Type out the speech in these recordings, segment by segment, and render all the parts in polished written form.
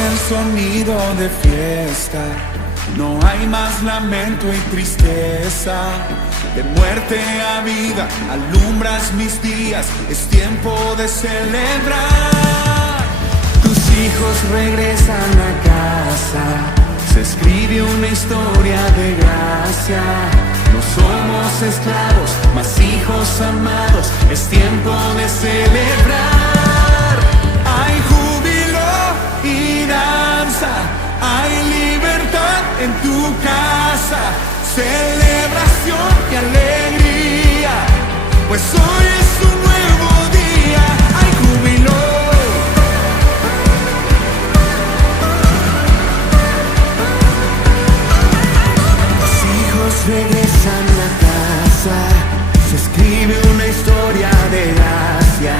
el sonido de fiesta. No hay más lamento y tristeza. De muerte a vida alumbras mis días. Es tiempo de celebrar. Tus hijos regresan a casa. Se escribe una historia de gracia. No somos esclavos, mas hijos amados. Es tiempo de celebrar. Hay júbilo y danza. Hay libertad en tu casa. Celebración y alegría, pues hoy es un nuevo día. Hay júbilo. Regresan a casa, se escribe una historia de gracia.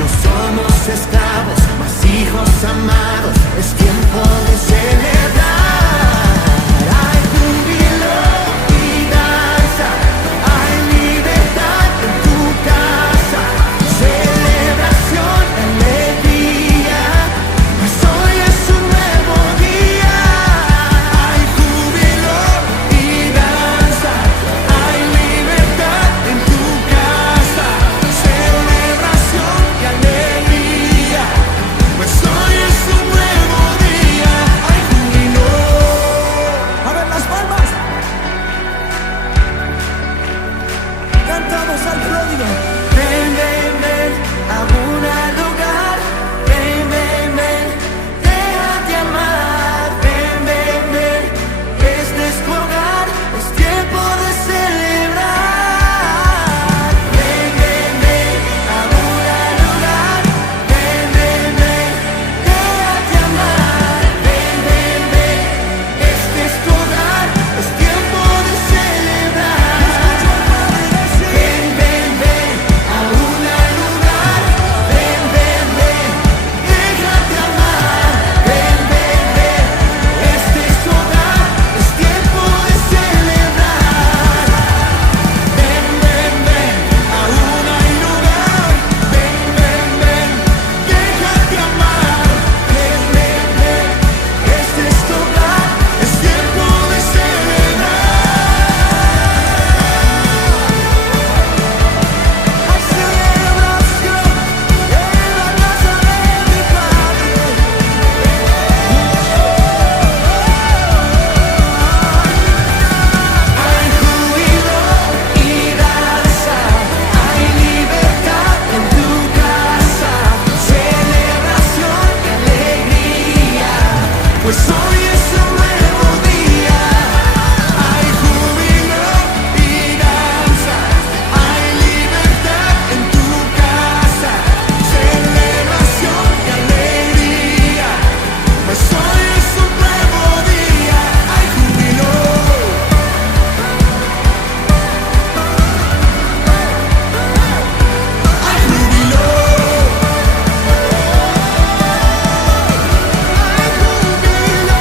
No somos esclavos, mas hijos amados. Es tiempo de celebrar. Hay júbilo y danza, hay libertad en tu casa. Celebración, alegría, pues hoy es un nuevo día. Hay júbilo y danza, hay libertad en tu casa. Celebración y alegría, pues hoy es un nuevo día. Hay júbilo. A ver las palmas. Cantamos al pródigo. Ven, ven, ven, abuna al lugar. Ven, ven, ven, déjate amar. Ven, ven, ven, este es tu hogar. Es tiempo de celebrar. Ven, ven, ven, abuna al lugar. Ven, ven, ven, déjate amar. Ven, ven, ven, este es tu hogar. Es tiempo de celebrar. Ven, ven, ven, abuna al lugar. Ven, ven, ven, déjate amar. Ven, ven, ven, este es tu hogar. Es tiempo de celebrar. Ven, ven, ven, aún hay lugar. Ven, ven, ven, déjate amar. Ven, ven, ven, este es tu hogar. Es tiempo de celebrar. Hay celebración en la casa de mi Padre. Hay júbilo y danza, hay libertad en tu casa. Celebración y alegría, pues hoy es un nuevo día. Hay júbilo y danza, hay libertad en tu casa. Celebración y alegría, pues hoy es un nuevo día. Hay júbilo. Hay júbilo. Hay júbilo.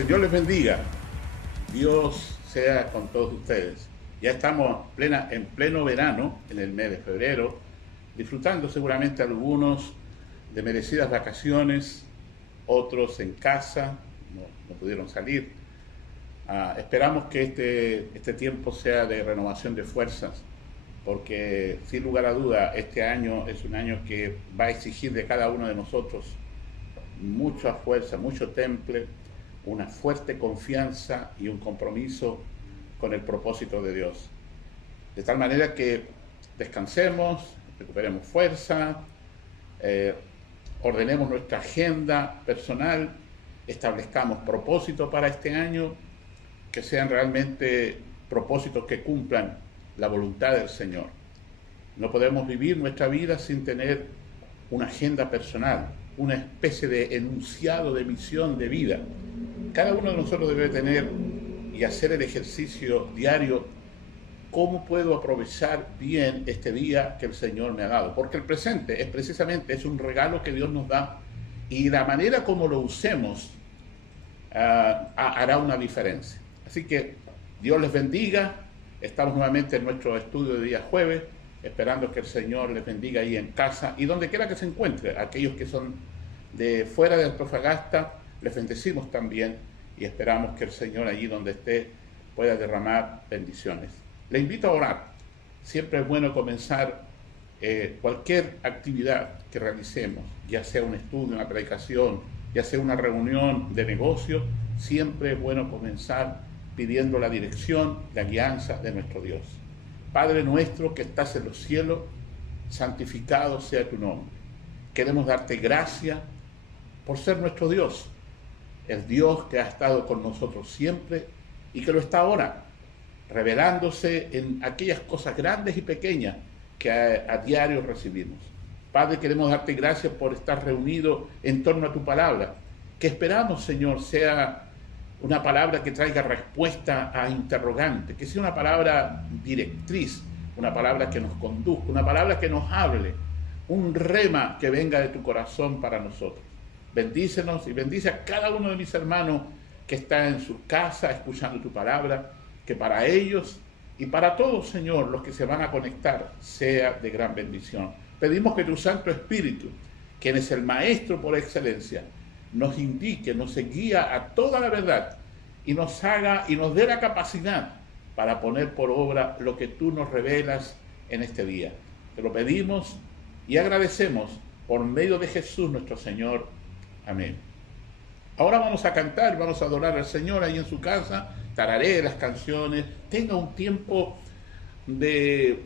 Señor les bendiga. Dios sea con todos ustedes. Ya estamos en pleno verano, en el mes de febrero, disfrutando seguramente algunos de merecidas vacaciones, otros en casa, no pudieron salir. Esperamos que este tiempo sea de renovación de fuerzas, porque sin lugar a duda este año es un año que va a exigir de cada uno de nosotros mucha fuerza, mucho temple, una fuerte confianza y un compromiso con el propósito de Dios. De tal manera que descansemos, recuperemos fuerza, ordenemos nuestra agenda personal, establezcamos propósitos para este año, que sean realmente propósitos que cumplan la voluntad del Señor. No podemos vivir nuestra vida sin tener una agenda personal, una especie de enunciado de misión de vida. Cada uno de nosotros debe tener y hacer el ejercicio diario: ¿cómo puedo aprovechar bien este día que el Señor me ha dado? Porque el presente es un regalo que Dios nos da, y la manera como lo usemos hará una diferencia. Así que Dios les bendiga. Estamos nuevamente en nuestro estudio de día jueves, esperando que el Señor les bendiga ahí en casa y donde quiera que se encuentre. Aquellos que son de fuera de Antofagasta, les bendecimos también y esperamos que el Señor allí donde esté pueda derramar bendiciones. Le invito a orar. Siempre es bueno comenzar cualquier actividad que realicemos, ya sea un estudio, una predicación, ya sea una reunión de negocio. Siempre es bueno comenzar pidiendo la dirección, la guianza de nuestro Dios. Padre nuestro que estás en los cielos, santificado sea tu nombre. Queremos darte gracias por ser nuestro Dios, el Dios que ha estado con nosotros siempre y que lo está ahora, revelándose en aquellas cosas grandes y pequeñas que a diario recibimos. Padre, queremos darte gracias por estar reunidos en torno a tu palabra, que esperamos, Señor, sea una palabra que traiga respuesta a interrogantes, que sea una palabra directriz, una palabra que nos conduzca, una palabra que nos hable, un rema que venga de tu corazón para nosotros. Bendícenos y bendice a cada uno de mis hermanos que está en su casa escuchando tu palabra, que para ellos y para todos, Señor, los que se van a conectar, sea de gran bendición. Pedimos que tu Santo Espíritu, quien es el Maestro por excelencia, nos indique, nos guía a toda la verdad y nos haga y nos dé la capacidad para poner por obra lo que tú nos revelas en este día. Te lo pedimos y agradecemos por medio de Jesús nuestro Señor. Amén. Ahora vamos a cantar, vamos a adorar al Señor ahí en su casa, tararé las canciones, tenga un tiempo de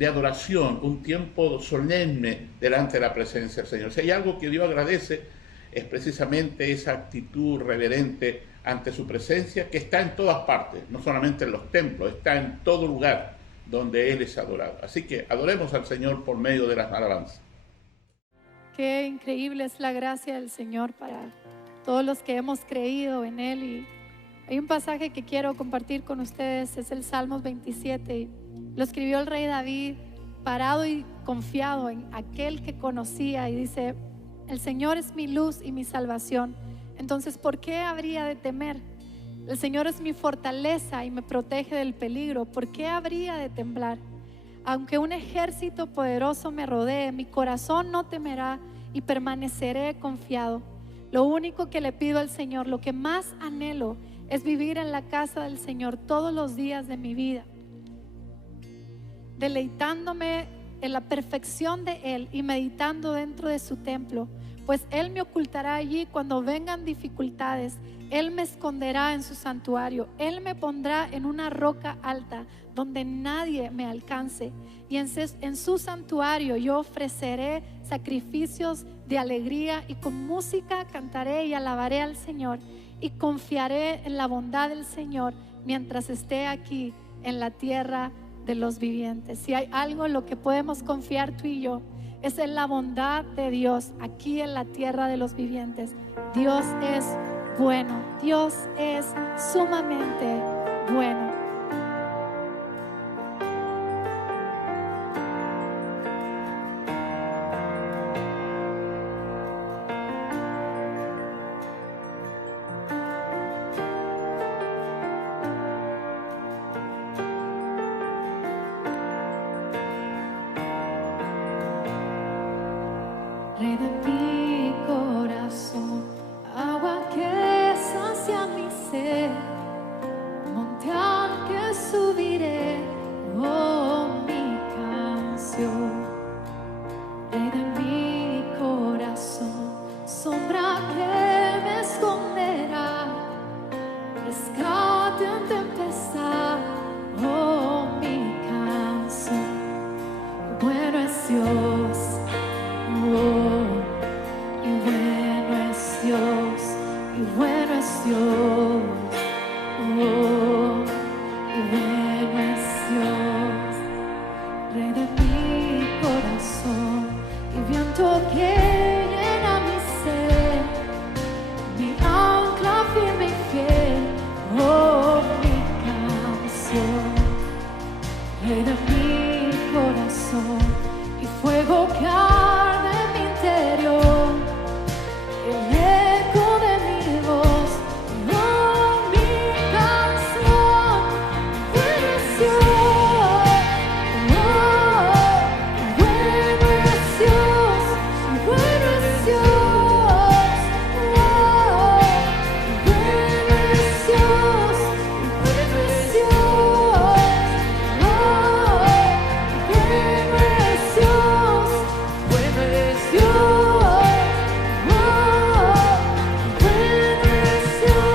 adoración, un tiempo solemne delante de la presencia del Señor. Si hay algo que Dios agradece, es precisamente esa actitud reverente ante su presencia, que está en todas partes, no solamente en los templos, está en todo lugar donde Él es adorado. Así que adoremos al Señor por medio de las alabanzas. Qué increíble es la gracia del Señor para todos los que hemos creído en Él. Y hay un pasaje que quiero compartir con ustedes, es el Salmos 27. Lo escribió el rey David, parado y confiado en aquel que conocía, y dice: el Señor es mi luz y mi salvación, entonces ¿por qué habría de temer? El Señor es mi fortaleza y me protege del peligro, ¿por qué habría de temblar? Aunque un ejército poderoso me rodee, mi corazón no temerá y permaneceré confiado. Lo único que le pido al Señor, lo que más anhelo, es vivir en la casa del Señor todos los días de mi vida, deleitándome en la perfección de Él y meditando dentro de su templo. Pues Él me ocultará allí cuando vengan dificultades. Él me esconderá en su santuario. Él me pondrá en una roca alta donde nadie me alcance. Y en su santuario yo ofreceré sacrificios de alegría, y con música cantaré y alabaré al Señor. Y confiaré en la bondad del Señor mientras esté aquí en la tierra de los vivientes. Si hay algo en lo que podemos confiar tú y yo, es en la bondad de Dios aquí en la tierra de los vivientes. Dios es bueno, Dios es sumamente bueno. Rey de mi corazón, agua que sacia mi sed, monte al que subiré, oh mi canción. Rey de mi corazón, sombra que me esconderá, rescate en tempestad, oh mi canción. Bueno es Dios, oh, y bueno es Dios, y bueno es Dios, oh, y bueno es Dios. Rey de mi corazón, y viento que llena mi ser, mi ancla firme y fiel, oh mi canción. Rey de mi corazón, y fuego que arde en mi interior, el eco de mi voz, oh mi canción. Bueno es Dios, oh, bueno es Dios, bueno es Dios, oh, bueno es Dios, bueno es Dios, oh, bueno es Dios, bueno es Dios, oh, bueno es Dios.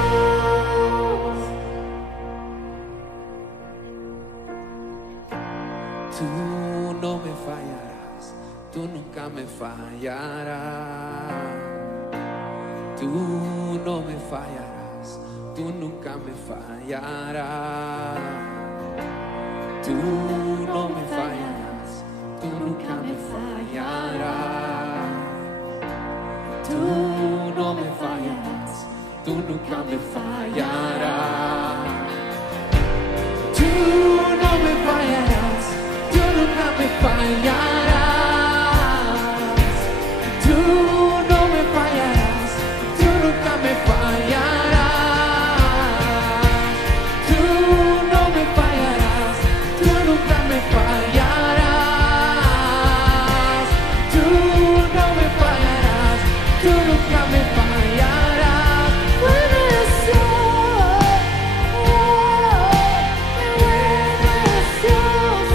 Tú no me fallarás, tú nunca me fallarás. Tú no me fallarás, tú nunca me fallarás. Tú no me fallarás, tú nunca me fallarás. Tú no me fallarás, tú nunca me fallarás. Tú no me fallarás, tú nunca me fallarás. Tú no me fallarás, tú nunca me fallarás. Tú no me fallarás, tú nunca me fallarás. Tú no me fallarás, tú nunca me fallarás. Bueno es Dios, oh, bueno es Dios,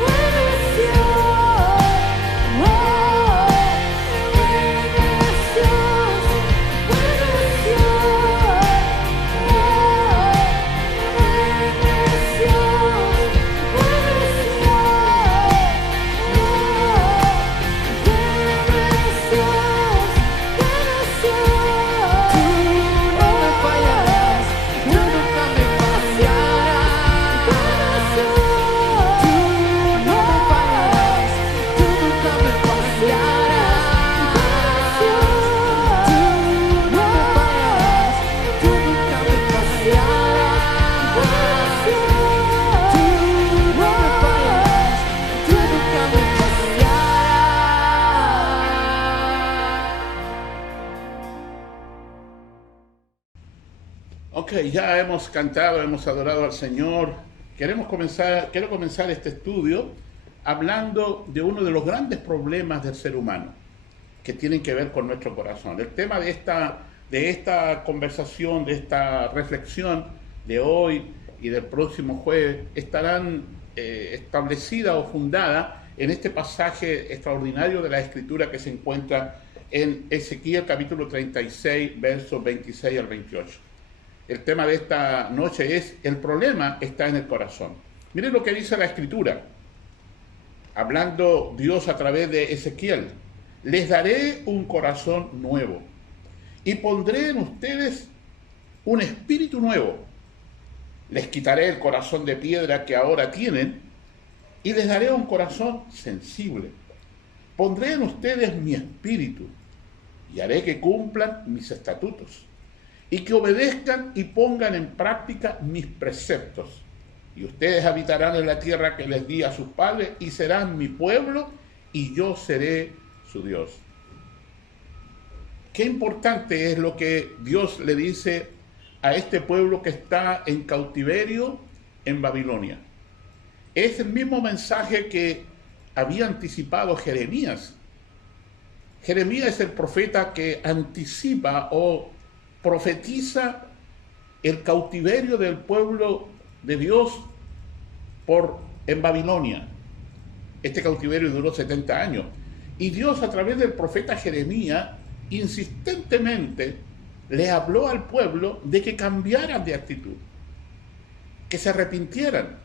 bueno es Dios, oh, bueno es Dios, bueno es Dios, oh, bueno es Dios, bueno es Dios, bueno es Dios. Tú no me fallarás, tú nunca me fallarás. Tú no me fallarás, tú nunca me fallarás. Tú no me fallarás, tú nunca me fallarás. Tú no me fallarás, tú nunca me fallarás. Ok, ya hemos cantado, hemos adorado al Señor. Quiero comenzar este estudio hablando de uno de los grandes problemas del ser humano que tienen que ver con nuestro corazón. El tema de esta conversación, de esta reflexión de hoy y del próximo jueves estarán establecidas o fundadas en este pasaje extraordinario de la Escritura que se encuentra en Ezequiel capítulo 36, versos 26 al 28. El tema de esta noche es: el problema está en el corazón. Miren lo que dice la Escritura, hablando Dios a través de Ezequiel: les daré un corazón nuevo y pondré en ustedes un espíritu nuevo. Les quitaré el corazón de piedra que ahora tienen y les daré un corazón sensible. Pondré en ustedes mi espíritu y haré que cumplan mis estatutos y que obedezcan y pongan en práctica mis preceptos. Y ustedes habitarán en la tierra que les di a sus padres y serán mi pueblo y yo seré su Dios. Qué importante es lo que Dios le dice a este pueblo que está en cautiverio en Babilonia. Es el mismo mensaje que había anticipado Jeremías. Jeremías es el profeta que anticipa o profetiza el cautiverio del pueblo de Dios en Babilonia. Este cautiverio duró 70 años. Y Dios, a través del profeta Jeremías, insistentemente le habló al pueblo de que cambiaran de actitud, que se arrepintieran,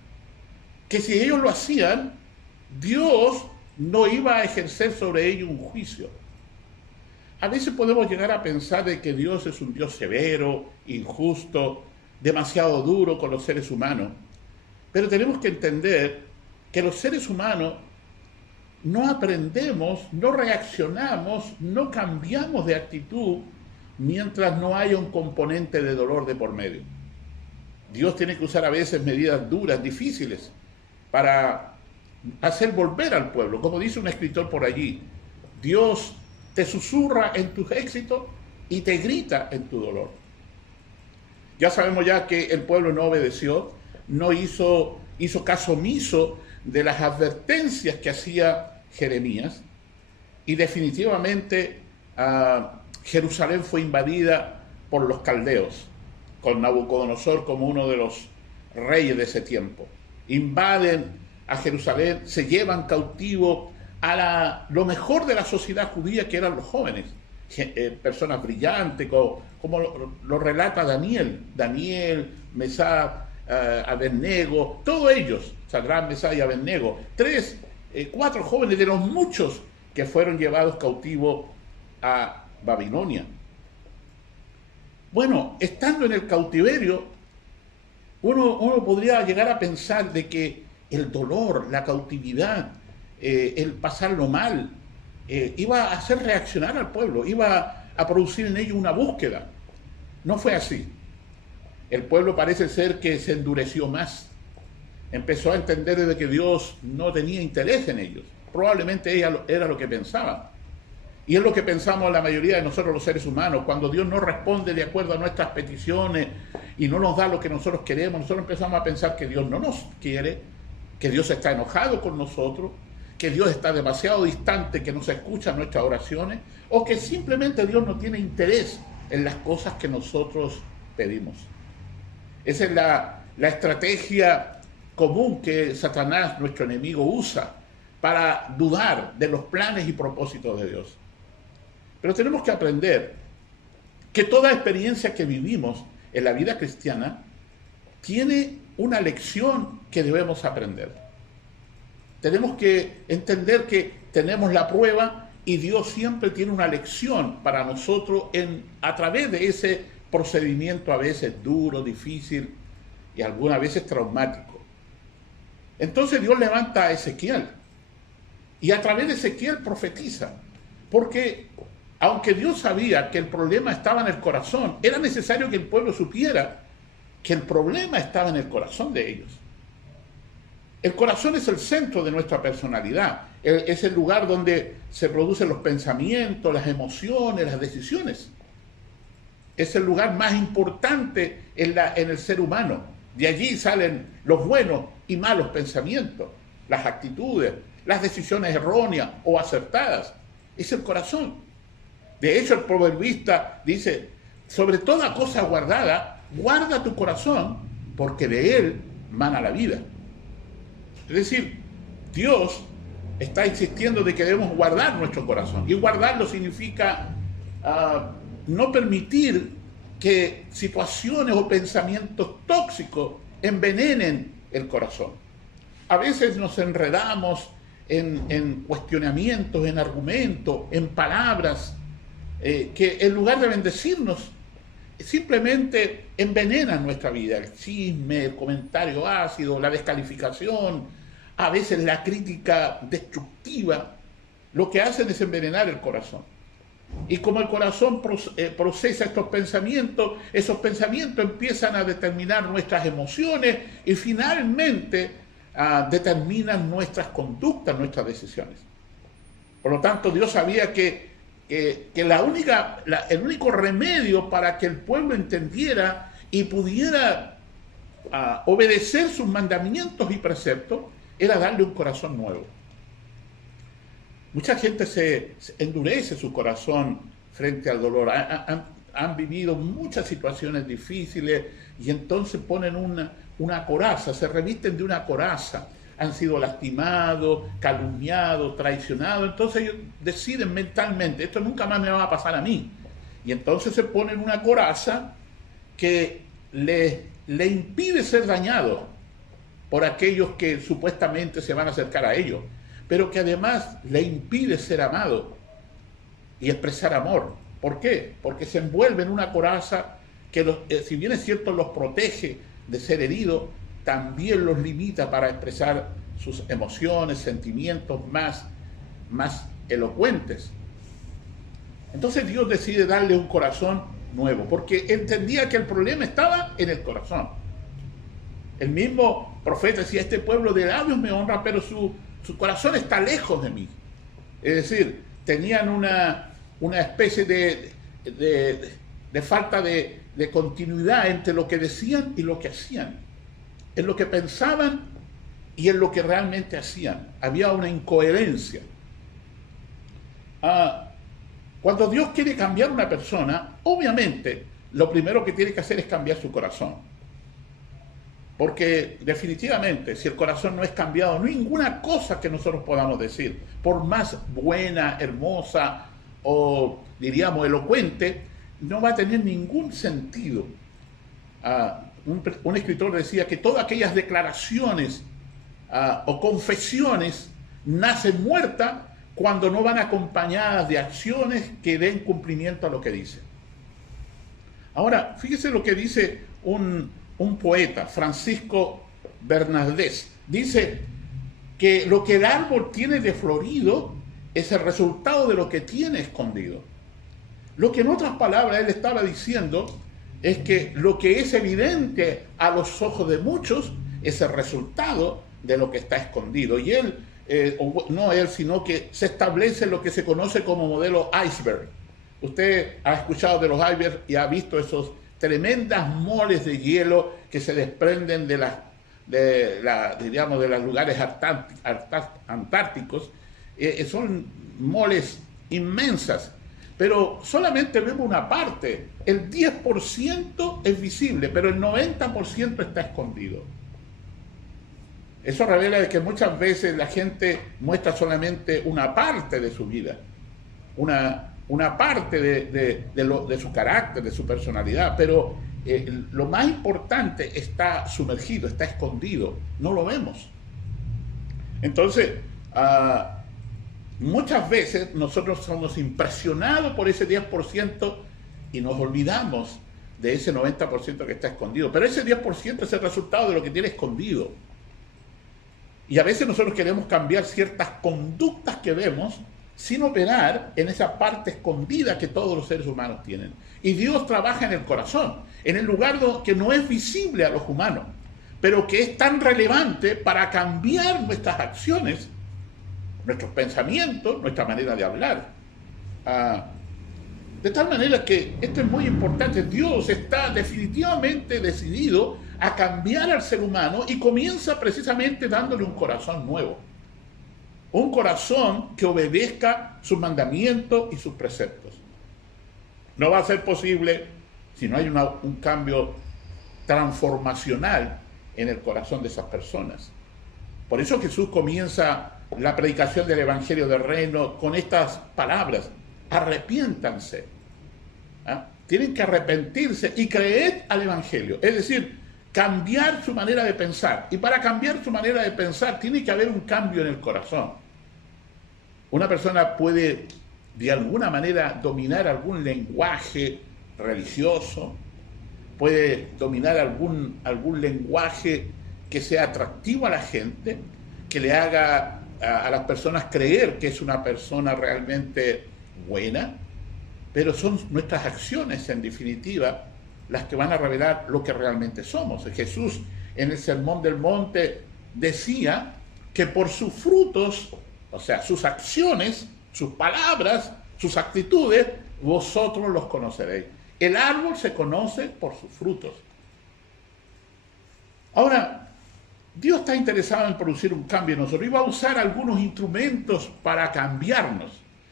que si ellos lo hacían, Dios no iba a ejercer sobre ellos un juicio. A veces podemos llegar a pensar de que Dios es un Dios severo, injusto, demasiado duro con los seres humanos, pero tenemos que entender que los seres humanos no aprendemos, no reaccionamos, no cambiamos de actitud mientras no haya un componente de dolor de por medio. Dios tiene que usar a veces medidas duras, difíciles, para hacer volver al pueblo. Como dice un escritor por allí, Dios te susurra en tus éxitos y te grita en tu dolor. Ya sabemos ya que el pueblo no obedeció, no hizo caso omiso de las advertencias que hacía Jeremías, y definitivamente Jerusalén fue invadida por los caldeos, con Nabucodonosor como uno de los reyes de ese tiempo. Invaden a Jerusalén, se llevan cautivo a lo mejor de la sociedad judía, que eran los jóvenes, personas brillantes, como lo relata Daniel, Mesac, Abednego, todos ellos, Sadrach, Mesac y Abednego, 4 jóvenes de los muchos que fueron llevados cautivos a Babilonia. Bueno, estando en el cautiverio, uno podría llegar a pensar de que el dolor, la cautividad, el pasarlo mal, iba a hacer reaccionar al pueblo, iba a producir en ellos una búsqueda. No fue así. El pueblo parece ser que se endureció más. Empezó a entender de que Dios no tenía interés en ellos. Probablemente era lo que pensaban. Y es lo que pensamos la mayoría de nosotros los seres humanos. Cuando Dios no responde de acuerdo a nuestras peticiones y no nos da lo que nosotros queremos, nosotros empezamos a pensar que Dios no nos quiere, que Dios está enojado con nosotros, que Dios está demasiado distante, que no se escuchan nuestras oraciones, o que simplemente Dios no tiene interés en las cosas que nosotros pedimos. Esa es la estrategia común que Satanás, nuestro enemigo, usa para dudar de los planes y propósitos de Dios. Pero tenemos que aprender que toda experiencia que vivimos en la vida cristiana tiene una lección que debemos aprender. Tenemos que entender que tenemos la prueba y Dios siempre tiene una lección para nosotros a través de ese procedimiento a veces duro, difícil y algunas veces traumático. Entonces Dios levanta a Ezequiel y a través de Ezequiel profetiza, porque aunque Dios sabía que el problema estaba en el corazón, era necesario que el pueblo supiera que el problema estaba en el corazón de ellos. El corazón es el centro de nuestra personalidad, es el lugar donde se producen los pensamientos, las emociones, las decisiones. Es el lugar más importante en el ser humano. De allí salen los buenos y malos pensamientos, las actitudes, las decisiones erróneas o acertadas. Es el corazón. De hecho, el proverbista dice, sobre toda cosa guardada, guarda tu corazón, porque de él mana la vida. Es decir, Dios está insistiendo de que debemos guardar nuestro corazón. Y guardarlo significa no permitir que situaciones o pensamientos tóxicos envenenen el corazón. A veces nos enredamos en cuestionamientos, en argumentos, en palabras que en lugar de bendecirnos, simplemente envenenan nuestra vida. El chisme, el comentario ácido, la descalificación, a veces la crítica destructiva, lo que hacen es envenenar el corazón. Y como el corazón procesa estos pensamientos, esos pensamientos empiezan a determinar nuestras emociones y finalmente determinan nuestras conductas, nuestras decisiones. Por lo tanto, Dios sabía que el único remedio para que el pueblo entendiera y pudiera obedecer sus mandamientos y preceptos era darle un corazón nuevo. Mucha gente se endurece su corazón frente al dolor. Han vivido muchas situaciones difíciles y entonces ponen una coraza, se revisten de una coraza. Han sido lastimados, calumniados, traicionados. Entonces ellos deciden mentalmente, esto nunca más me va a pasar a mí. Y entonces se ponen una coraza que le impide ser dañado por aquellos que supuestamente se van a acercar a ellos, pero que además le impide ser amado y expresar amor. ¿Por qué? Porque se envuelve en una coraza que, si bien es cierto, los protege de ser heridos, también los limita para expresar sus emociones, sentimientos más elocuentes. Entonces Dios decide darle un corazón nuevo, porque entendía que el problema estaba en el corazón. El mismo profeta decía, este pueblo de labios me honra, pero su corazón está lejos de mí. Es decir, tenían una especie de falta de continuidad entre lo que decían y lo que hacían, en lo que pensaban y en lo que realmente hacían. Había una incoherencia. Cuando Dios quiere cambiar a una persona, obviamente lo primero que tiene que hacer es cambiar su corazón. Porque definitivamente, si el corazón no es cambiado, no hay ninguna cosa que nosotros podamos decir, por más buena, hermosa o diríamos elocuente, no va a tener ningún sentido. Un escritor decía que todas aquellas declaraciones o confesiones nacen muertas cuando no van acompañadas de acciones que den cumplimiento a lo que dicen. Ahora, fíjese lo que dice un poeta, Francisco Bernaldés. Dice que lo que el árbol tiene de florido es el resultado de lo que tiene escondido. Lo que en otras palabras él estaba diciendo es que lo que es evidente a los ojos de muchos es el resultado de lo que está escondido. Y él, no él, sino que se establece lo que se conoce como modelo iceberg. Usted ha escuchado de los icebergs y ha visto esos tremendas moles de hielo que se desprenden de los lugares antárticos. Son moles inmensas, pero solamente vemos una parte. El 10% es visible, pero el 90% está escondido. Eso revela de que muchas veces la gente muestra solamente una parte de su vida, una parte de su carácter, de su personalidad, pero lo más importante está sumergido, está escondido, no lo vemos. Entonces, muchas veces nosotros somos impresionados por ese 10% y nos olvidamos de ese 90% que está escondido, pero ese 10% es el resultado de lo que tiene escondido. Y a veces nosotros queremos cambiar ciertas conductas que vemos sin operar en esa parte escondida que todos los seres humanos tienen. Y Dios trabaja en el corazón, en el lugar que no es visible a los humanos, pero que es tan relevante para cambiar nuestras acciones, nuestros pensamientos, nuestra manera de hablar. De tal manera que esto es muy importante. Dios está definitivamente decidido a cambiar al ser humano y comienza precisamente dándole un corazón nuevo. Un corazón que obedezca sus mandamientos y sus preceptos. No va a ser posible si no hay un cambio transformacional en el corazón de esas personas. Por eso Jesús comienza la predicación del Evangelio del Reino con estas palabras: arrepiéntanse. Tienen que arrepentirse y creer al Evangelio. Es decir, cambiar su manera de pensar. Y para cambiar su manera de pensar tiene que haber un cambio en el corazón. Una persona puede de alguna manera dominar algún lenguaje religioso, puede dominar algún lenguaje que sea atractivo a la gente, que le haga a las personas creer que es una persona realmente buena, pero son nuestras acciones, en definitiva, las que van a revelar lo que realmente somos. Jesús, en el Sermón del Monte, decía que por sus frutos, o sea, sus acciones, sus palabras, sus actitudes, vosotros los conoceréis. El árbol se conoce por sus frutos. Ahora, Dios está interesado en producir un cambio en nosotros y va a usar algunos instrumentos para cambiarnos.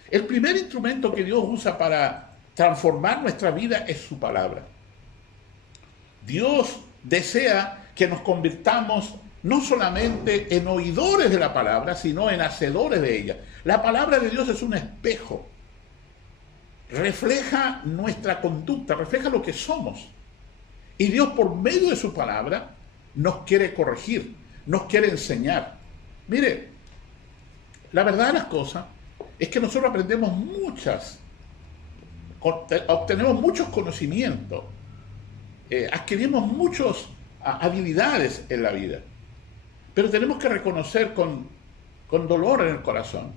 El primer instrumento que Dios usa para transformar nuestra vida es su palabra. Dios desea que nos convirtamos no solamente en oidores de la palabra, sino en hacedores de ella. La palabra de Dios es un espejo. Refleja nuestra conducta, refleja lo que somos. Y Dios, por medio de su palabra, nos quiere corregir, nos quiere enseñar. Mire, la verdad de las cosas es que nosotros aprendemos obtenemos muchos conocimientos, adquirimos muchas habilidades en la vida, pero tenemos que reconocer con dolor en el corazón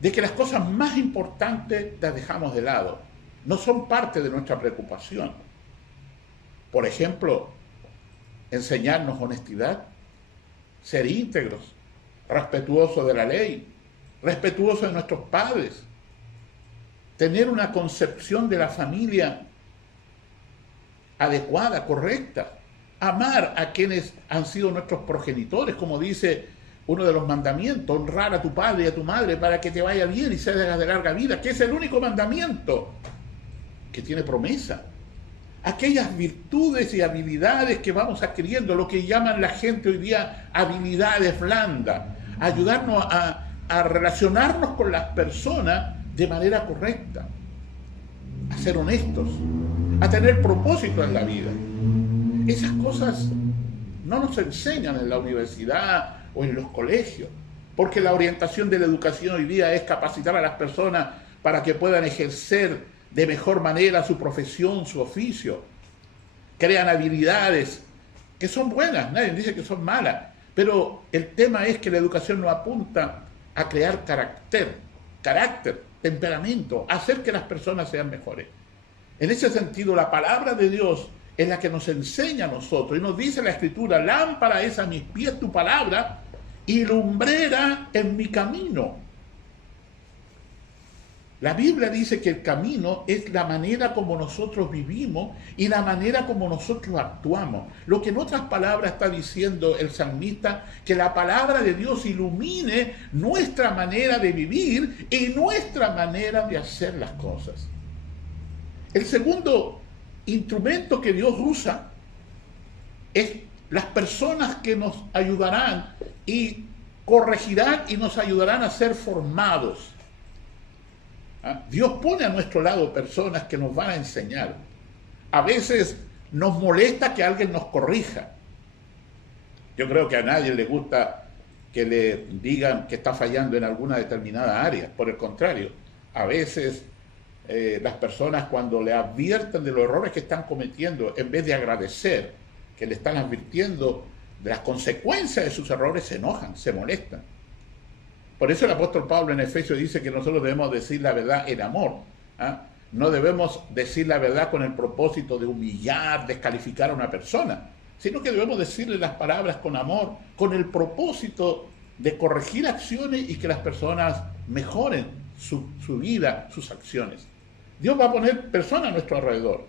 de que las cosas más importantes las dejamos de lado, no son parte de nuestra preocupación. Por ejemplo, enseñarnos honestidad, ser íntegros, respetuosos de la ley, respetuosos de nuestros padres, tener una concepción de la familia adecuada, correcta, amar a quienes han sido nuestros progenitores, como dice uno de los mandamientos, honrar a tu padre y a tu madre para que te vaya bien y seas de larga vida, que es el único mandamiento que tiene promesa. Aquellas virtudes y habilidades que vamos adquiriendo, lo que llaman la gente hoy día habilidades blandas, ayudarnos a relacionarnos con las personas de manera correcta, a ser honestos, a tener propósito en la vida. Esas cosas no nos enseñan en la universidad o en los colegios, porque la orientación de la educación hoy día es capacitar a las personas para que puedan ejercer de mejor manera su profesión, su oficio. Crean habilidades que son buenas, nadie dice que son malas, pero el tema es que la educación nos apunta a crear carácter, temperamento, hacer que las personas sean mejores. En ese sentido, la palabra de Dios es la que nos enseña a nosotros, y nos dice la Escritura: lámpara es a mis pies tu palabra y lumbrera en mi camino. La Biblia dice que el camino es la manera como nosotros vivimos y la manera como nosotros actuamos. Lo que en otras palabras está diciendo el salmista, que la palabra de Dios ilumine nuestra manera de vivir y nuestra manera de hacer las cosas. El segundo instrumento que Dios usa es las personas que nos ayudarán y corregirán y nos ayudarán a ser formados. Dios pone a nuestro lado personas que nos van a enseñar. A veces nos molesta que alguien nos corrija. Yo creo que a nadie le gusta que le digan que está fallando en alguna determinada área. Por el contrario, a veces las personas, cuando le advierten de los errores que están cometiendo, en vez de agradecer que le están advirtiendo de las consecuencias de sus errores, se enojan, se molestan. Por eso el apóstol Pablo en Efesios dice que nosotros debemos decir la verdad en amor. No debemos decir la verdad con el propósito de humillar, descalificar a una persona, sino que debemos decirle las palabras con amor, con el propósito de corregir acciones y que las personas mejoren su vida, sus acciones. Dios va a poner personas a nuestro alrededor.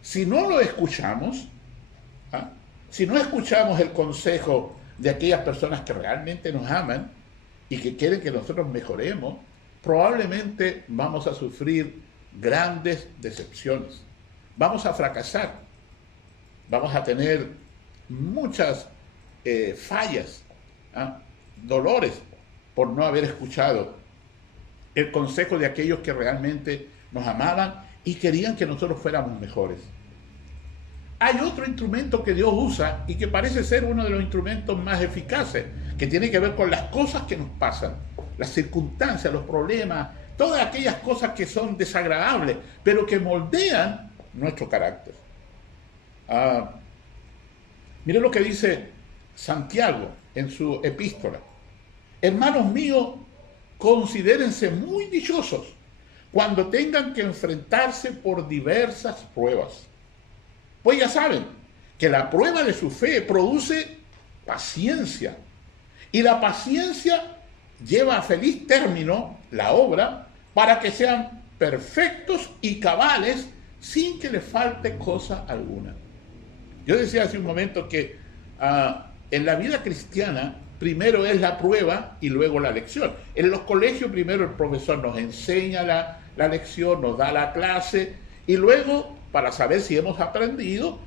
Si no lo escuchamos, si no escuchamos el consejo de aquellas personas que realmente nos aman y que quieren que nosotros mejoremos, probablemente vamos a sufrir grandes decepciones. Vamos a fracasar. Vamos a tener muchas fallas, dolores por no haber escuchado el consejo de aquellos que realmente nos amaban y querían que nosotros fuéramos mejores. Hay otro instrumento que Dios usa y que parece ser uno de los instrumentos más eficaces, que tiene que ver con las cosas que nos pasan, las circunstancias, los problemas, todas aquellas cosas que son desagradables, pero que moldean nuestro carácter. Mire lo que dice Santiago en su epístola: hermanos míos, considérense muy dichosos cuando tengan que enfrentarse por diversas pruebas. Pues ya saben que la prueba de su fe produce paciencia, y la paciencia lleva a feliz término la obra, para que sean perfectos y cabales sin que les falte cosa alguna. Yo decía hace un momento que en la vida cristiana, primero es la prueba y luego la lección. En los colegios primero el profesor nos enseña la lección, nos da la clase y luego, para saber si hemos aprendido,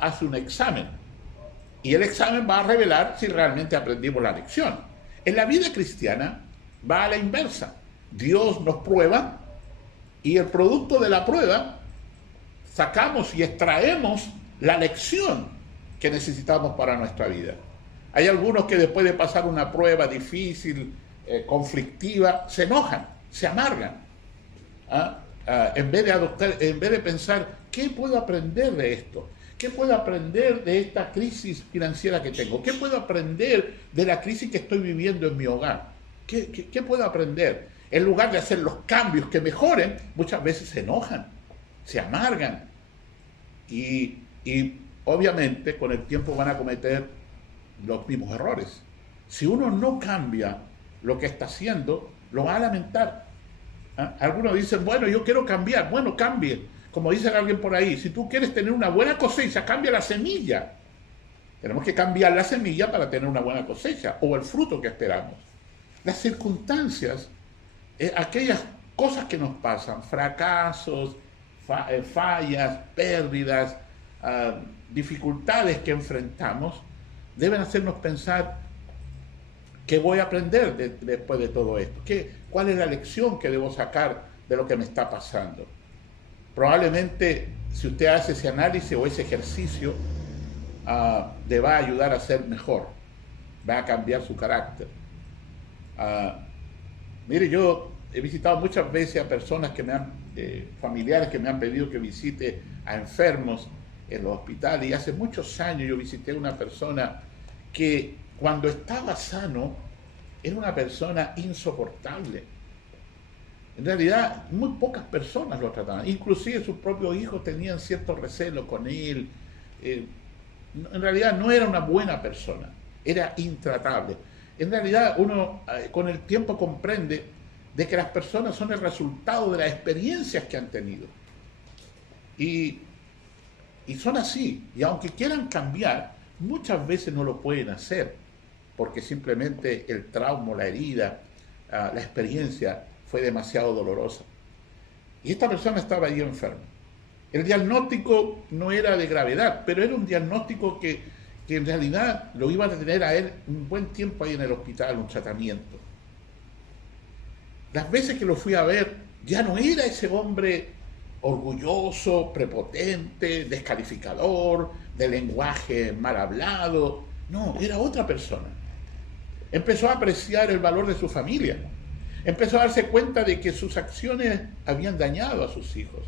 hace un examen. Y el examen va a revelar si realmente aprendimos la lección. En la vida cristiana va a la inversa. Dios nos prueba y el producto de la prueba sacamos y extraemos la lección que necesitamos para nuestra vida. Hay algunos que después de pasar una prueba difícil, conflictiva, se enojan, se amargan. En vez de pensar, ¿qué puedo aprender de esto? ¿Qué puedo aprender de esta crisis financiera que tengo? ¿Qué puedo aprender de la crisis que estoy viviendo en mi hogar? ¿Qué puedo aprender? En lugar de hacer los cambios que mejoren, muchas veces se enojan, se amargan y obviamente con el tiempo van a cometer los mismos errores. Si uno no cambia lo que está haciendo, lo va a lamentar. Algunos dicen, bueno, yo quiero cambiar. Bueno, cambie. Como dice alguien por ahí, si tú quieres tener una buena cosecha, cambia la semilla. Tenemos que cambiar la semilla para tener una buena cosecha o el fruto que esperamos. Las circunstancias, aquellas cosas que nos pasan, fracasos, fallas, pérdidas, dificultades que enfrentamos, deben hacernos pensar qué voy a aprender después de todo esto, cuál es la lección que debo sacar de lo que me está pasando. Probablemente si usted hace ese análisis o ese ejercicio, le va a ayudar a ser mejor, va a cambiar su carácter. Mire, yo he visitado muchas veces a personas familiares que me han pedido que visite a enfermos en los hospitales, y hace muchos años yo visité a una persona que cuando estaba sano era una persona insoportable. En realidad muy pocas personas lo trataban, inclusive sus propios hijos tenían cierto recelo con él. En realidad no era una buena persona, era intratable. En realidad uno con el tiempo comprende de que las personas son el resultado de las experiencias que han tenido. Y son así, y aunque quieran cambiar, muchas veces no lo pueden hacer, porque simplemente el trauma, la herida, la experiencia fue demasiado dolorosa. Y esta persona estaba ahí enferma. El diagnóstico no era de gravedad, pero era un diagnóstico que en realidad lo iba a tener a él un buen tiempo ahí en el hospital, un tratamiento. Las veces que lo fui a ver, ya no era ese hombre orgulloso, prepotente, descalificador, de lenguaje mal hablado. No, era otra persona. Empezó a apreciar el valor de su familia. Empezó a darse cuenta de que sus acciones habían dañado a sus hijos.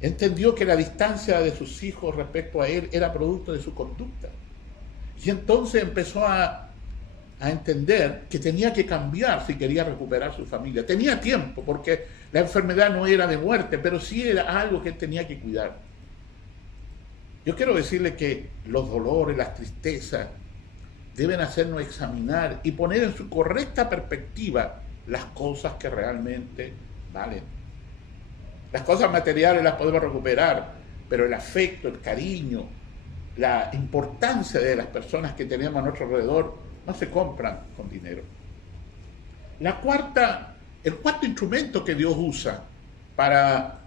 Entendió que la distancia de sus hijos respecto a él era producto de su conducta. Y entonces empezó a entender que tenía que cambiar si quería recuperar su familia. Tenía tiempo, porque la enfermedad no era de muerte, pero sí era algo que él tenía que cuidar. Yo quiero decirle que los dolores, las tristezas, deben hacernos examinar y poner en su correcta perspectiva las cosas que realmente valen. Las cosas materiales las podemos recuperar, pero el afecto, el cariño, la importancia de las personas que tenemos a nuestro alrededor no se compran con dinero. El cuarto instrumento que Dios usa para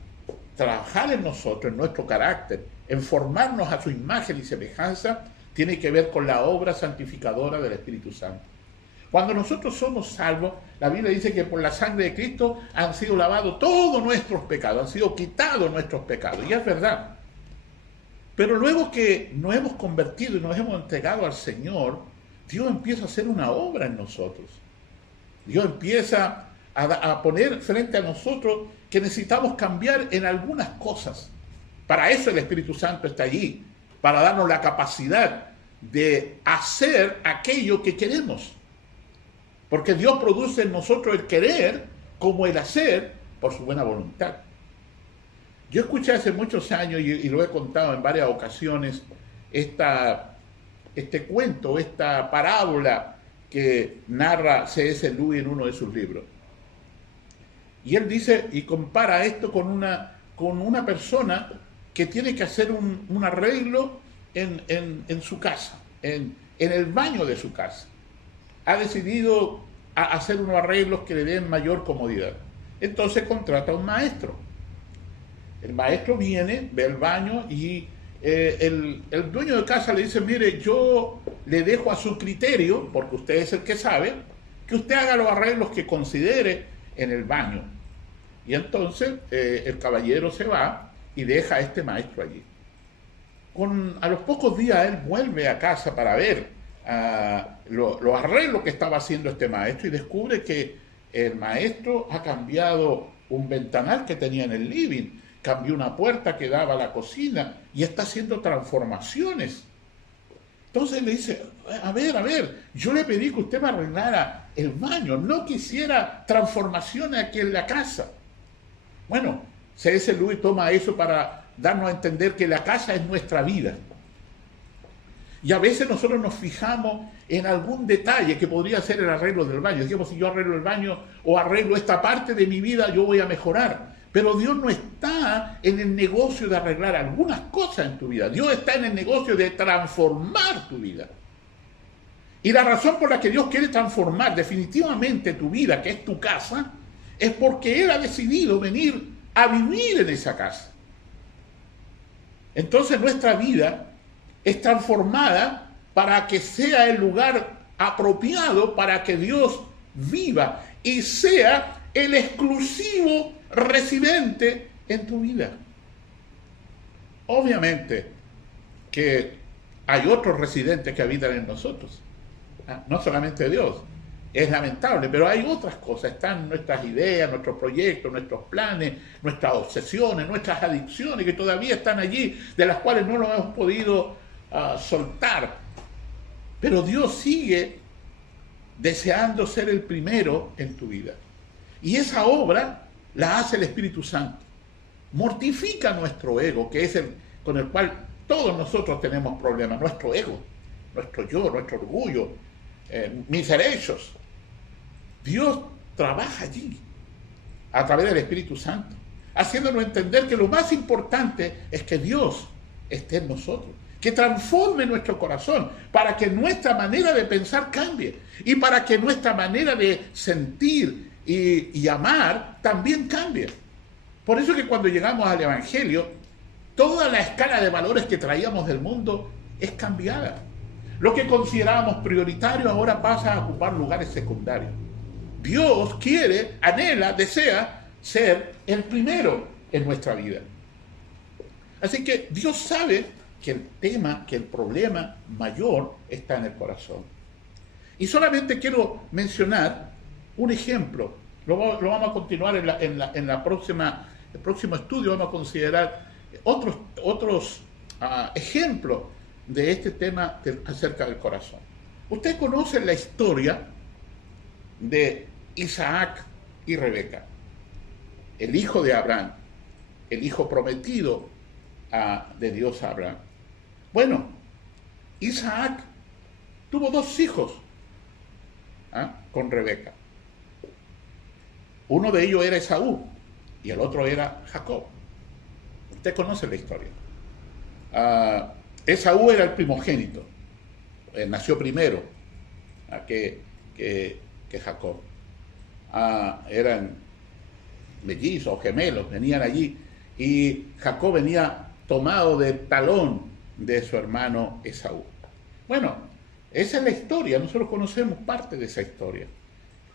trabajar en nosotros, en nuestro carácter, en formarnos a su imagen y semejanza, tiene que ver con la obra santificadora del Espíritu Santo. Cuando nosotros somos salvos, la Biblia dice que por la sangre de Cristo han sido lavados todos nuestros pecados, han sido quitados nuestros pecados, y es verdad. Pero luego que nos hemos convertido y nos hemos entregado al Señor, Dios empieza a hacer una obra en nosotros. Dios empieza a poner frente a nosotros que necesitamos cambiar en algunas cosas. Para eso el Espíritu Santo está allí, para darnos la capacidad de hacer aquello que queremos. Porque Dios produce en nosotros el querer como el hacer por su buena voluntad. Yo escuché hace muchos años, y lo he contado en varias ocasiones, este cuento, esta parábola que narra C.S. Lewis en uno de sus libros. Y él dice y compara esto con una persona que tiene que hacer un arreglo en su casa, en el baño de su casa. Ha decidido hacer unos arreglos que le den mayor comodidad. Entonces contrata a un maestro. El maestro viene, ve el baño y el dueño de casa le dice, mire, yo le dejo a su criterio, porque usted es el que sabe, que usted haga los arreglos que considere en el baño. Y entonces el caballero se va y deja a este maestro allí. A los pocos días él vuelve a casa para ver los arreglos que estaba haciendo este maestro y descubre que el maestro ha cambiado un ventanal que tenía en el living, cambió una puerta que daba a la cocina y está haciendo transformaciones. Entonces le dice, a ver, yo le pedí que usted me arreglara el baño, no quisiera transformaciones aquí en la casa. Bueno, C.S. Lewis toma eso para darnos a entender que la casa es nuestra vida. Y a veces nosotros nos fijamos en algún detalle que podría ser el arreglo del baño. Digamos, si yo arreglo el baño o arreglo esta parte de mi vida, yo voy a mejorar. Pero Dios no está en el negocio de arreglar algunas cosas en tu vida. Dios está en el negocio de transformar tu vida. Y la razón por la que Dios quiere transformar definitivamente tu vida, que es tu casa, es porque Él ha decidido venir a vivir en esa casa. Entonces nuestra vida es transformada para que sea el lugar apropiado para que Dios viva y sea el exclusivo residente en tu vida. Obviamente que hay otros residentes que habitan en nosotros, no solamente Dios. Es lamentable, pero hay otras cosas. Están nuestras ideas, nuestros proyectos, nuestros planes, nuestras obsesiones, nuestras adicciones que todavía están allí, de las cuales no nos hemos podido soltar. Pero Dios sigue deseando ser el primero en tu vida. Y esa obra la hace el Espíritu Santo. Mortifica nuestro ego, que es el con el cual todos nosotros tenemos problemas. Nuestro ego, nuestro yo, nuestro orgullo, mis derechos. Dios trabaja allí a través del Espíritu Santo, haciéndonos entender que lo más importante es que Dios esté en nosotros, que transforme nuestro corazón para que nuestra manera de pensar cambie y para que nuestra manera de sentir y amar también cambie. Por eso que cuando llegamos al Evangelio, toda la escala de valores que traíamos del mundo es cambiada. Lo que considerábamos prioritario ahora pasa a ocupar lugares secundarios. Dios quiere, anhela, desea ser el primero en nuestra vida. Así que Dios sabe que el problema mayor está en el corazón. Y solamente quiero mencionar un ejemplo. Lo vamos a continuar en la próxima, el próximo estudio. Vamos a considerar otros ejemplos de este tema acerca del corazón. Usted conoce la historia de Isaac y Rebeca, el hijo de Abraham, el hijo prometido de Dios a Abraham. Bueno, Isaac tuvo 2 hijos con Rebeca. Uno de ellos era Esaú y el otro era Jacob. Usted conoce la historia. Esaú era el primogénito, nació primero que Jacob. Eran mellizos, gemelos, venían allí, y Jacob venía tomado del talón de su hermano Esaú. Bueno, esa es la historia, nosotros conocemos parte de esa historia.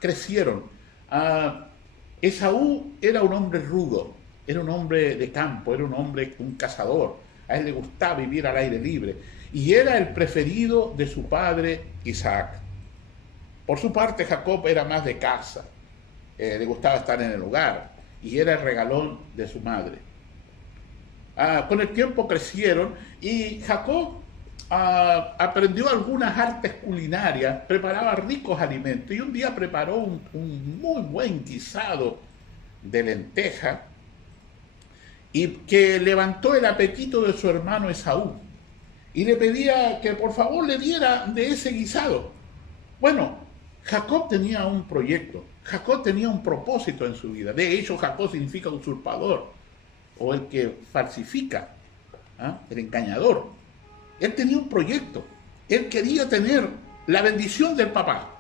Crecieron. Esaú era un hombre rudo, era un hombre de campo, era un cazador. A él le gustaba vivir al aire libre y era el preferido de su padre Isaac. Por su parte, Jacob era más de casa, le gustaba estar en el hogar y era el regalón de su madre. Con el tiempo crecieron y Jacob aprendió algunas artes culinarias, preparaba ricos alimentos y un día preparó un muy buen guisado de lenteja y que levantó el apetito de su hermano Esaú y le pedía que por favor le diera de ese guisado. Bueno, Jacob tenía un proyecto, Jacob tenía un propósito en su vida. De hecho, Jacob significa usurpador o el que falsifica, el engañador. Él tenía un proyecto. Él quería tener la bendición del papá.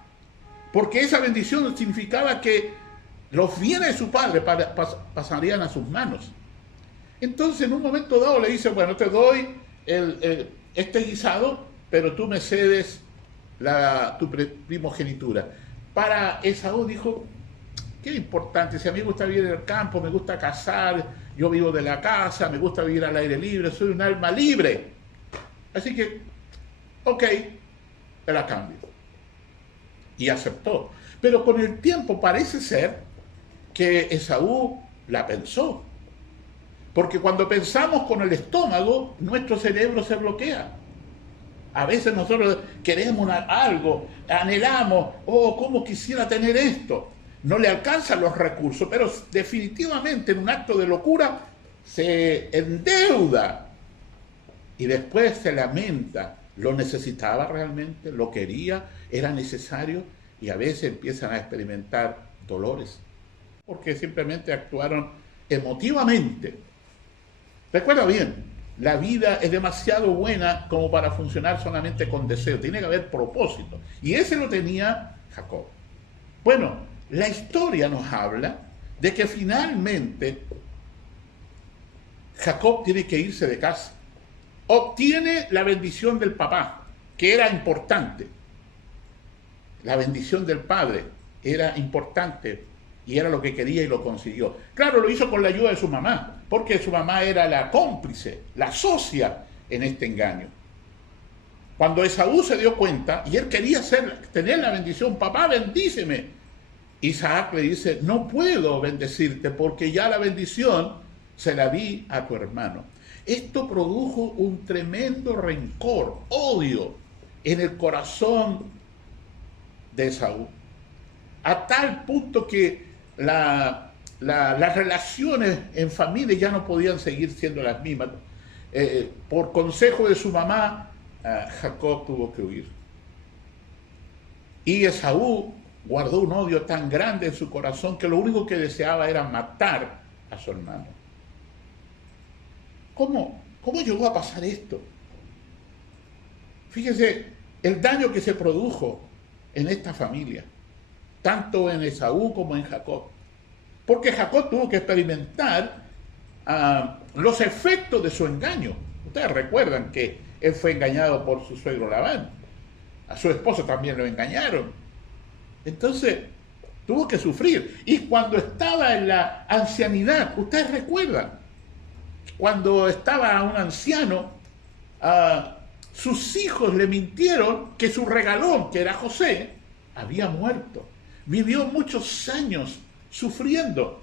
Porque esa bendición significaba que los bienes de su padre pasarían a sus manos. Entonces, en un momento dado le dice, bueno, te doy este guisado, pero tú me cedes tu primogenitura. Para Esaú dijo, qué importante, si a mí me gusta vivir en el campo, me gusta cazar, yo vivo de la casa, me gusta vivir al aire libre, soy un alma libre. Así que, ok, te la cambio. Y aceptó. Pero con el tiempo parece ser que Esaú la pensó. Porque cuando pensamos con el estómago, nuestro cerebro se bloquea. A veces nosotros queremos algo, anhelamos, oh, cómo quisiera tener esto. No le alcanzan los recursos, pero definitivamente en un acto de locura se endeuda y después se lamenta. Lo necesitaba realmente, lo quería, era necesario, y a veces empiezan a experimentar dolores porque simplemente actuaron emotivamente. Recuerda bien, la vida es demasiado buena como para funcionar solamente con deseo. Tiene que haber propósito. Y ese lo tenía Jacob. Bueno, la historia nos habla de que finalmente Jacob tiene que irse de casa. Obtiene la bendición del papá, que era importante. La bendición del padre era importante y era lo que quería y lo consiguió. Claro, lo hizo con la ayuda de su mamá, porque su mamá era la cómplice, la socia en este engaño. Cuando Esaú se dio cuenta y él quería tener la bendición, papá, bendíceme. Isaac le dice, no puedo bendecirte porque ya la bendición se la di a tu hermano. Esto produjo un tremendo rencor, odio en el corazón de Esaú, a tal punto que las relaciones en familia ya no podían seguir siendo las mismas. Por consejo de su mamá, Jacob tuvo que huir. Y Esaú guardó un odio tan grande en su corazón que lo único que deseaba era matar a su hermano. ¿Cómo llegó a pasar esto? Fíjese el daño que se produjo en esta familia, tanto en Esaú como en Jacob. Porque Jacob tuvo que experimentar los efectos de su engaño. Ustedes recuerdan que él fue engañado por su suegro Labán. A su esposo también lo engañaron. Entonces, tuvo que sufrir. Y cuando estaba en la ancianidad, ustedes recuerdan, cuando estaba un anciano, sus hijos le mintieron que su regalón, que era José, había muerto. Vivió muchos años sufriendo.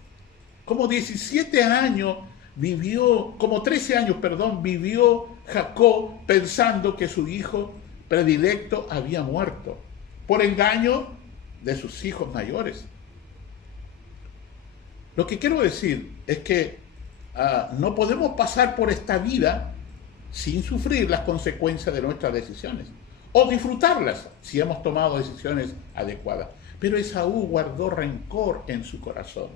Como 17 años vivió, como 13 años, perdón, vivió Jacob pensando que su hijo predilecto había muerto por engaño de sus hijos mayores. Lo que quiero decir es que no podemos pasar por esta vida sin sufrir las consecuencias de nuestras decisiones o disfrutarlas si hemos tomado decisiones adecuadas. Pero Esaú guardó rencor en su corazón.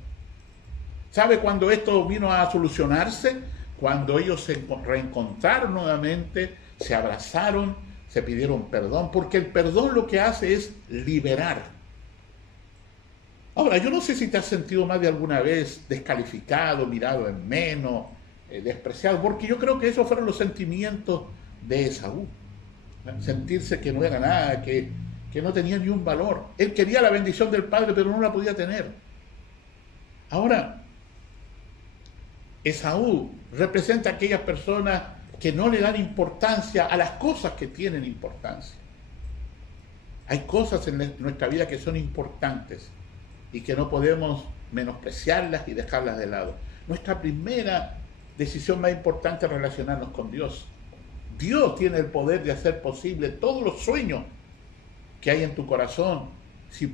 ¿Sabe cuándo esto vino a solucionarse? Cuando ellos se reencontraron nuevamente, se abrazaron, se pidieron perdón, porque el perdón lo que hace es liberar. Ahora, yo no sé si te has sentido más de alguna vez descalificado, mirado en menos, despreciado, porque yo creo que esos fueron los sentimientos de Esaú. Sentirse que no era nada, que no tenía ni un valor. Él quería la bendición del padre, pero no la podía tener. Ahora, Esaú representa a aquellas personas que no le dan importancia a las cosas que tienen importancia. Hay cosas en nuestra vida que son importantes y que no podemos menospreciarlas y dejarlas de lado. Nuestra primera decisión más importante es relacionarnos con Dios. Dios tiene el poder de hacer posible todos los sueños que hay en tu corazón si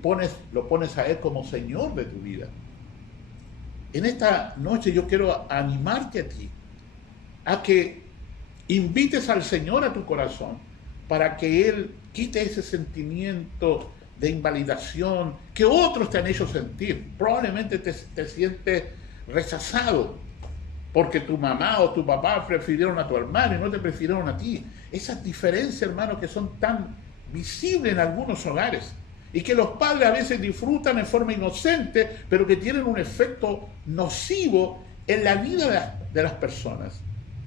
lo pones a Él como Señor de tu vida. En esta noche yo quiero animarte a ti a que invites al Señor a tu corazón para que Él quite ese sentimiento de invalidación que otros te han hecho sentir. Probablemente te sientes rechazado porque tu mamá o tu papá prefirieron a tu hermano y no te prefirieron a ti. Esas diferencias, hermanos, que son tan visibles en algunos hogares y que los padres a veces disfrutan en forma inocente, pero que tienen un efecto nocivo en la vida de las personas.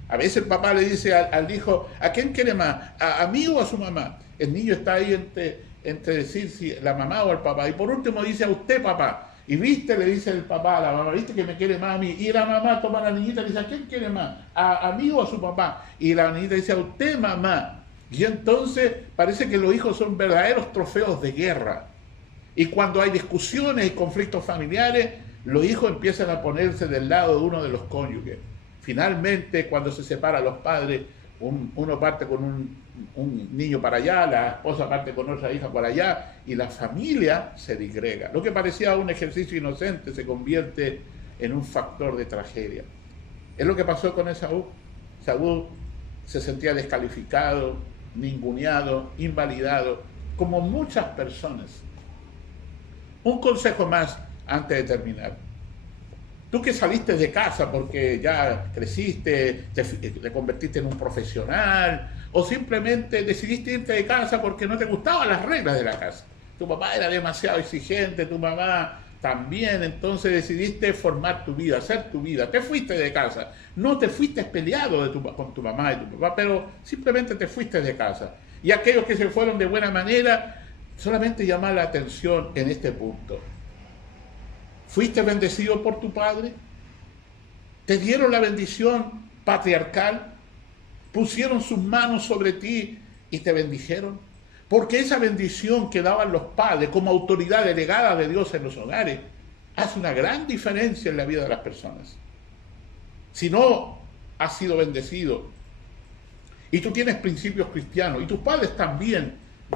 A veces el papá le dice al hijo, ¿a quién quiere más? ¿A mí o a su mamá? El niño está ahí entre decir si la mamá o el papá. Y por último dice, a usted, papá. Y viste, le dice el papá a la mamá, viste que me quiere más a mí. Y la mamá toma a la niñita y dice, ¿a quién quiere más? ¿A mí o a su papá? Y la niñita dice, a usted, mamá. Y entonces parece que los hijos son verdaderos trofeos de guerra. Y cuando hay discusiones y conflictos familiares, los hijos empiezan a ponerse del lado de uno de los cónyuges. Finalmente, cuando se separan los padres, uno parte con un niño para allá, la esposa parte con otra hija para allá, y la familia se disgrega. Lo que parecía un ejercicio inocente se convierte en un factor de tragedia. Es lo que pasó con Esaú. Esaú se sentía descalificado, ninguneado, invalidado, como muchas personas. Un consejo más antes de terminar. Tú que saliste de casa porque ya creciste, te convertiste en un profesional, o simplemente decidiste irte de casa porque no te gustaban las reglas de la casa. Tu papá era demasiado exigente, tu mamá también, entonces decidiste formar tu vida, hacer tu vida. Te fuiste de casa. No te fuiste peleado con tu mamá y tu papá, pero simplemente te fuiste de casa. Y aquellos que se fueron de buena manera, solamente llamar la atención en este punto. ¿Fuiste bendecido por tu padre? ¿Te dieron la bendición patriarcal? ¿Pusieron sus manos sobre ti y te bendijeron? Porque esa bendición que daban los padres como autoridad delegada de Dios en los hogares hace una gran diferencia en la vida de las personas. Si no has sido bendecido y tú tienes principios cristianos y tus padres también,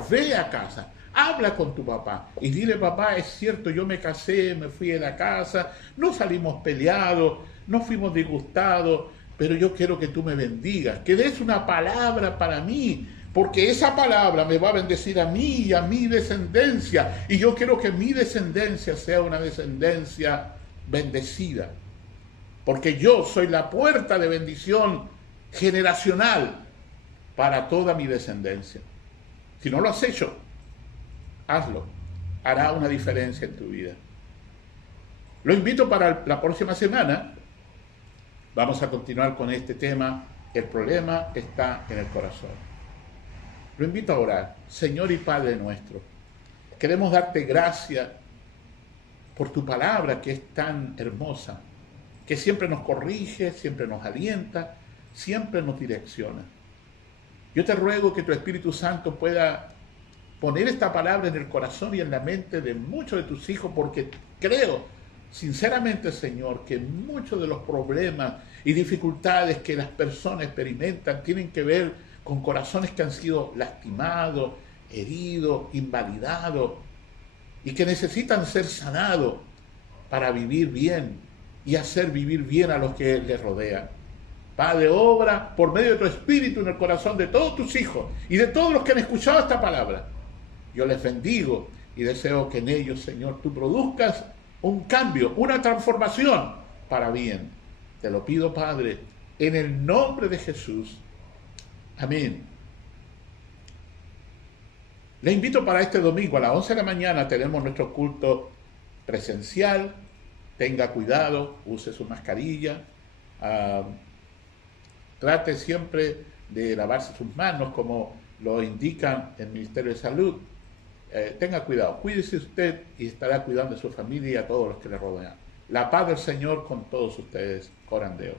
ve a casa. Habla con tu papá y dile, papá, es cierto, yo me casé, me fui de la casa, no salimos peleados, no fuimos disgustados, pero yo quiero que tú me bendigas, que des una palabra para mí, porque esa palabra me va a bendecir a mí y a mi descendencia, y yo quiero que mi descendencia sea una descendencia bendecida, porque yo soy la puerta de bendición generacional para toda mi descendencia. Si no lo has hecho, hazlo, hará una diferencia en tu vida. Lo invito para la próxima semana. Vamos a continuar con este tema. El problema está en el corazón. Lo invito a orar. Señor y Padre nuestro, queremos darte gracias por tu palabra que es tan hermosa, que siempre nos corrige, siempre nos alienta, siempre nos direcciona. Yo te ruego que tu Espíritu Santo pueda poner esta palabra en el corazón y en la mente de muchos de tus hijos, porque creo, sinceramente, Señor, que muchos de los problemas y dificultades que las personas experimentan tienen que ver con corazones que han sido lastimados, heridos, invalidados, y que necesitan ser sanados para vivir bien y hacer vivir bien a los que les rodean. Padre, obra por medio de tu Espíritu en el corazón de todos tus hijos y de todos los que han escuchado esta palabra. Yo les bendigo y deseo que en ellos, Señor, tú produzcas un cambio, una transformación para bien. Te lo pido, Padre, en el nombre de Jesús. Amén. Les invito para este domingo a las 11 de la mañana, tenemos nuestro culto presencial. Tenga cuidado, use su mascarilla. Trate siempre de lavarse sus manos como lo indican el Ministerio de Salud. Tenga cuidado, cuídese usted y estará cuidando de su familia y a todos los que le rodean. La paz del Señor con todos ustedes. Corandeo.